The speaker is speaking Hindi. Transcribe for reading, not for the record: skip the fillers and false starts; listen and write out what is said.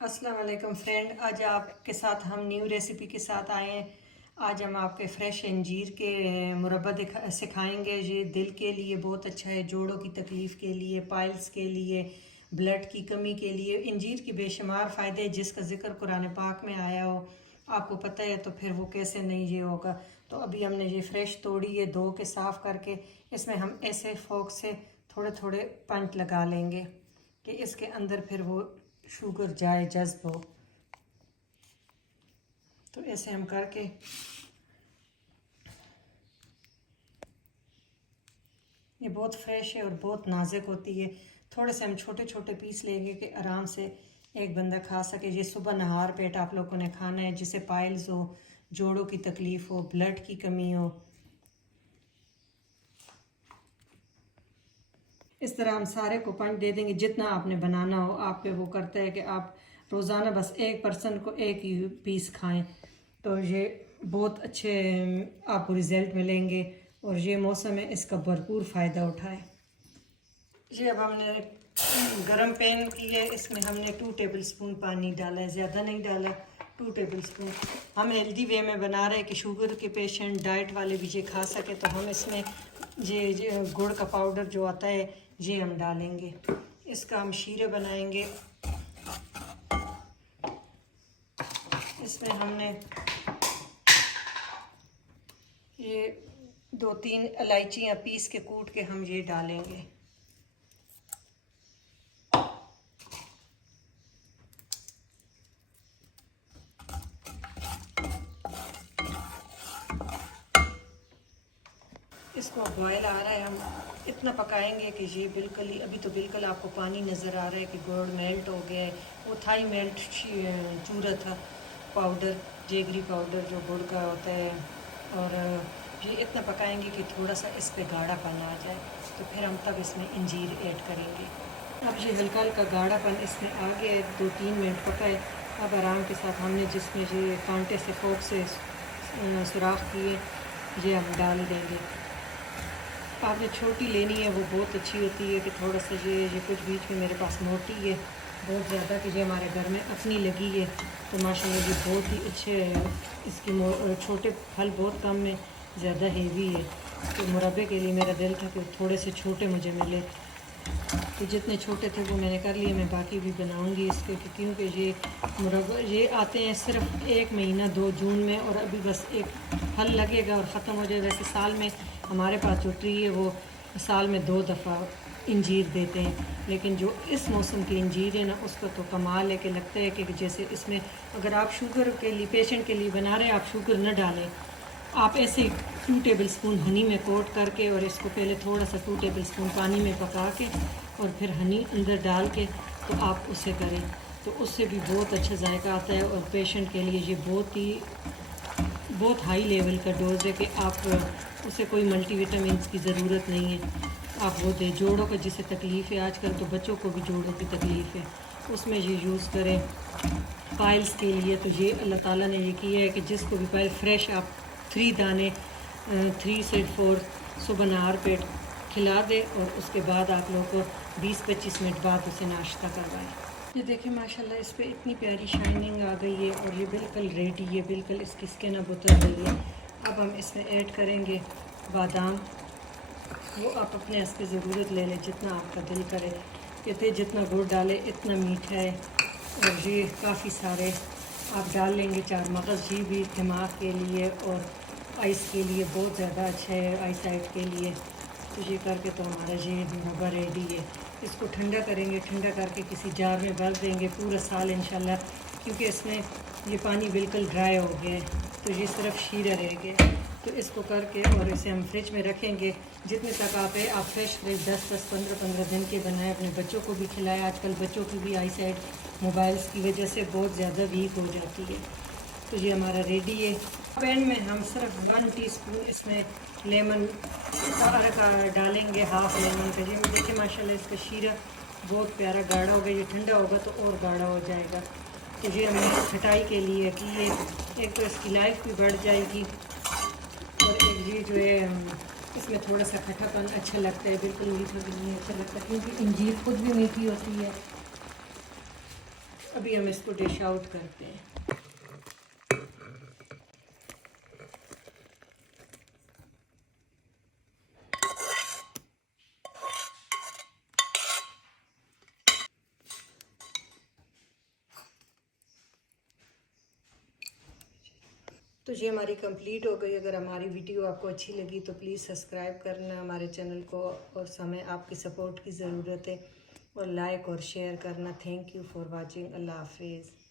अस्सलाम वालेकुम फ्रेंड, आज आपके साथ हम न्यू रेसिपी के साथ आए हैं। आज हम आपके फ्रेश अंजीर के मुरब्बा सिखाएंगे। ये दिल के लिए बहुत अच्छा है, जोड़ों की तकलीफ़ के लिए, पाइल्स के लिए, ब्लड की कमी के लिए। अंजीर के बेशुमार फ़ायदे जिसका ज़िक्र कुरान पाक में आया हो, आपको पता है तो फिर वो कैसे नहीं ये होगा। तो अभी हमने ये फ्रेश तोड़ी है, धो के साफ़ करके इसमें हम ऐसे फोक से थोड़े थोड़े पंच लगा लेंगे कि इसके अंदर फिर वो शुगर जाए, जज्ब हो। तो ऐसे हम करके ये बहुत फ्रेश है और बहुत नाजुक होती है। थोड़े से हम छोटे छोटे पीस लेंगे कि आराम से एक बंदा खा सके। ये सुबह नहार पेट आप लोगों ने खाना है, जिसे पाइल्स हो, जोड़ों की तकलीफ़ हो, ब्लड की कमी हो। इस तरह हम सारे को पंच दे देंगे जितना आपने बनाना हो। आप पे वो करता है कि आप रोज़ाना बस एक पर्सन को एक ही पीस खाएं, तो ये बहुत अच्छे आपको रिज़ल्ट मिलेंगे और ये मौसम है, इसका भरपूर फ़ायदा उठाएं। ये अब हमने गरम पैन की है, इसमें हमने 2 टेबलस्पून पानी डाला है, ज़्यादा नहीं डाला, 2 टेबलस्पून। हम हेल्दी वे में बना रहे हैं कि शुगर के पेशेंट, डाइट वाले भी ये खा सके। तो हम इसमें ये गुड़ का पाउडर जो आता है ये हम डालेंगे। इसका हम शीरे बनाएंगे। इसमें हमने ये 2-3 इलायचियाँ पीस के कूट के हम ये डालेंगे। इसको बॉयल आ रहा है, हम इतना पकाएंगे कि ये बिल्कुल ही, अभी तो बिल्कुल आपको पानी नज़र आ रहा है कि गुड़ मेल्ट हो गया है। वो थाई मेल्ट चूरा था पाउडर, जेगरी पाउडर जो गुड़ का होता है। और ये इतना पकाएंगे कि थोड़ा सा इस पर गाढ़ापन आ जाए, तो फिर हम तब इसमें इंजीर ऐड करेंगे। अब ये हल्का हल्का गाढ़ापन इसमें आ गया है, 2-3 मिनट पकाए। अब आराम के साथ हमने जिसमें ये कांटे से फोक से सुराख किए ये हम डाल देंगे। आपने छोटी लेनी है, वो बहुत अच्छी होती है कि थोड़ा सा ये कुछ बीच में मेरे पास मोटी है बहुत ज़्यादा, कि ये हमारे घर में अपनी लगी है। तो माशाल्लाह ये बहुत ही अच्छे है। इसकी छोटे फल बहुत कम में, ज़्यादा हेवी है। तो मुरब्बे के लिए मेरा दिल था कि थोड़े से छोटे मुझे मिले, तो जितने छोटे थे वो मैंने कर लिए। मैं बाकी भी बनाऊंगी इसके, क्योंकि ये मुरब्बा ये आते हैं सिर्फ 1 महीना 2 जून में, और अभी बस एक फल लगेगा और ख़त्म हो जाए। वैसे साल में हमारे पास जो ट्री है वो साल में 2 दफ़ा इंजीर देते हैं, लेकिन जो इस मौसम की इंजीर है ना, उसका तो कमाल है कि लगता है कि जैसे इसमें अगर आप शुगर के लिए, पेशेंट के लिए बना रहे हैं, आप शुगर न डालें। आप ऐसे 2 टेबलस्पून हनी में कोट करके, और इसको पहले थोड़ा सा 2 टेबलस्पून पानी में पका के और फिर हनी अंदर डाल के तो आप उसे करें, तो उससे भी बहुत अच्छा जायका आता है। और पेशेंट के लिए ये बहुत हाई लेवल का डोज है कि आप उसे कोई मल्टीविटामिन्स की ज़रूरत नहीं है। आप वो दें। जोड़ों का जिसे तकलीफ़ है, आजकल तो बच्चों को भी जोड़ों की तकलीफ़ है, उसमें ये यूज़ करें। पाइल्स के लिए तो ये अल्लाह ताला ने ये किया है कि जिसको भी पाइल फ्रेश आप 3 दाने 3 से 4 सुबह नहार पेट खिला दें, और उसके बाद आप लोगों को 20-25 मिनट बाद उसे नाश्ता करवाएं। ये देखें माशाल्लाह इस पर इतनी प्यारी शाइनिंग आ गई है, और ये बिल्कुल रेडी है, बिल्कुल इसकी स्किन अब उतर गई है। अब हम इसमें ऐड करेंगे बादाम। वो आप अपने हंस पे ज़रूरत ले लें, जितना आपका दिल करे। कहते जितना गुड़ डाले इतना मीठा है, और ये काफ़ी सारे आप डाल लेंगे। चार मगज़ ये भी दिमाग के लिए और आइस के लिए बहुत ज़्यादा अच्छा है, आई साइट के लिए। तो ये करके तो हमारा ये मुरब्बा रेडी है। इसको ठंडा करेंगे, ठंडा करके किसी जार में भर देंगे पूरा साल इंशाल्लाह, क्योंकि इसमें ये पानी बिल्कुल ड्राई हो गया है, तो ये सिर्फ शीरा रह गया। तो इसको करके और इसे हम फ्रिज में रखेंगे जितने तक आप फ्रेश 10-10, 15-15 दिन के बनाएं, अपने बच्चों को भी खिलाएं। आजकल बच्चों की भी आई साइट मोबाइल्स की वजह से बहुत ज़्यादा वीक हो जाती है। तो ये हमारा रेडी है। पैन में हम सिर्फ 1 टीस्पून इसमें लेमन का डालेंगे, हाफ लेमन का। ये देखिए माशाल्लाह इसका शीरा बहुत प्यारा गाढ़ा होगा। ये ठंडा होगा तो और गाढ़ा हो जाएगा। तो ये हमने खटाई के लिए कि ये एक तो इसकी लाइफ भी बढ़ जाएगी, और एक ये जो है इसमें थोड़ा सा खट्टापन अच्छा लगता है, बिल्कुल मीठा भी नहीं अच्छा लगता, क्योंकि इंजीर खुद भी मीठी होती है। अभी हम इसको डिश आउट करते हैं। तो ये हमारी कंप्लीट हो गई। अगर हमारी वीडियो आपको अच्छी लगी तो प्लीज़ सब्सक्राइब करना हमारे चैनल को, और हमें आपकी सपोर्ट की ज़रूरत है, और लाइक और शेयर करना। Thank you for watching. अल्लाह हाफिज़।